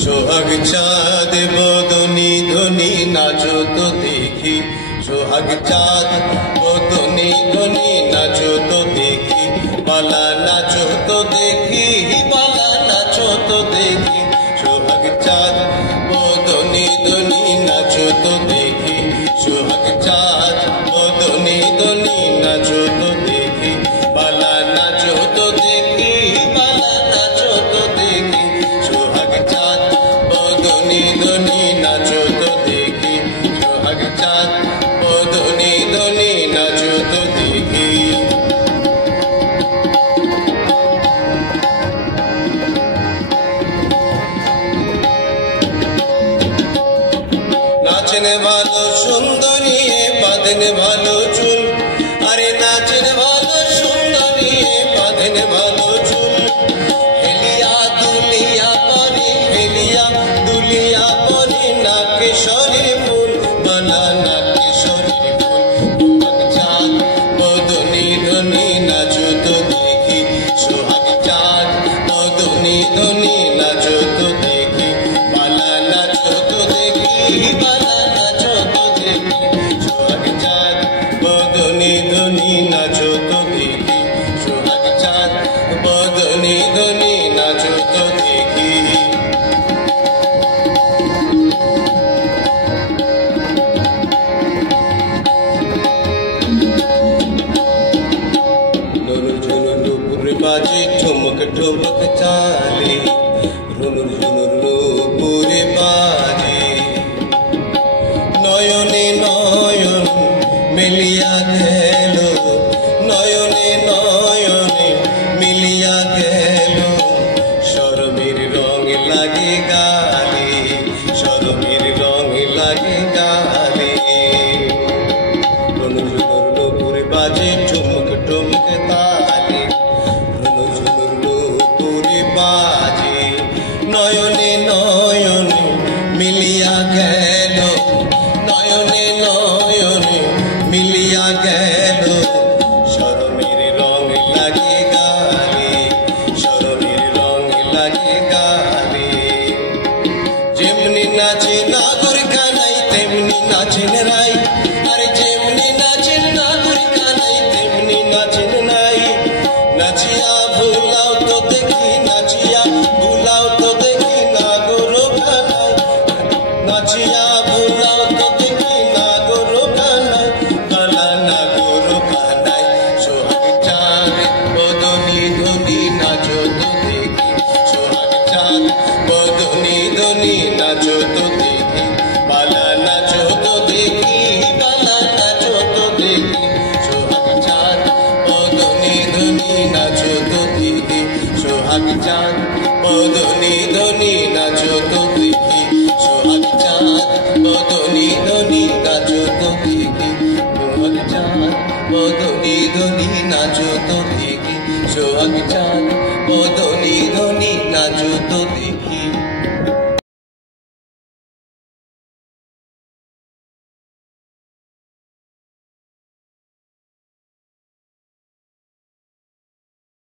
সোহাগ চাঁদ বদনি ধ্বনি নাচো তো দেখি, সোহাগ চাঁদ বদনি ধ্বনি নাচো তো দেখি, পালা নাচো তো দেখি, পালা নাচো তো দেখি। সোহাগ চাঁদ বদনি ধ্বনি নাচো তো দেখি, সোহাগ চাঁদ বদনি ধ্বনি নাচো তো দেখি, পালা নাচো তো দেখি, পালা নাচো তো দেখি। সোহাগ চাঁদ বদনি ধ্বনি নাচো তো দেখি, সোহাগ চাঁদ বদনি ধ্বনি নাচো তো দেখি। নাচেন ভালো সুন্দরী বাঁধেন ভালো চুল, আরে নাচেন ভালো সুন্দরী বাঁধেন ভালো চুল। হেলিয়া দুলিয়া পরে, হেলিয়া দুলিয়া পরে নাকেশ্বরীর ফুল, বালা নাকেশ্বরীর ফুল। সোহাগ চাঁদ বদনি ধ্বনি নাচো তো দেখি, সোহাগ চাঁদ বদনি ধ্বনি নাচো তো দেখি, পালা নাচো তো দেখি, পালা নাচো তো দেখি। সোহাগ চাঁদ বদনি ধ্বনি নাচো তো দেখি, সোহাগ চাঁদ বদনি ধ্বনি নাচো তো দেখি। নুনুর ঝুনুর নুপুর বাজে ঠুমক ঠুমক চালে, নুনুর ঝুনুর নুপুর বাজে। নয়নে নয়ন মিলিয়া গেল, নয়নে নয়নে মিলিয়া গেল, শরমের রং লাগে গালে, শরমের রং লাগে গালে। নুনুর ঝুনুর নুপুর বাজে ঠুমক ঠুমক তালে, নুনুর ঝুনুর নুপুর বাজে। নয়নে নয়নে মিলিয়া গেল, নয়নে নয়নে মিলিয়া গেল, শরমের রং লাগে গালে, শরমের রং লাগে গালে। যেমনি নাচে নাগর কানাই তেমনি নাচেন রাই, আরে যেমনি নাচেন নাগর কানাই তেমনি নাচেন নাই। নাচিয়া ভুলাও তো দেখি, নাচিয়া ভুলাও তো দেখি নাগর কানাই, নাচিয়া ভুলাও তো দেখি নাগর কানাই, কালা নাগর কানাই। সোহাগ চাঁদ বদনি ধ্বনি নাচো তো দেখি, সোহাগ চাঁদ বদনি ধ্বনি নাচো তো দেখি, পালা নাচো তো দেখি, পালা নাচো তো দেখি। সোহাগ চাঁদ বদনি ধ্বনি নাচো তো দেখি, সোহাগ চাঁদ বদনি ধ্বনি নাচো তো দেখি, সোহাগ চাঁদ বদনি ধ্বনি নাচো তো দেখি, সোহাগ চাঁদ বদনি ধ্বনি নাচো তো দেখি, সোহাগ চাঁদ বদনি ধ্বনি নাচো তো দেখি।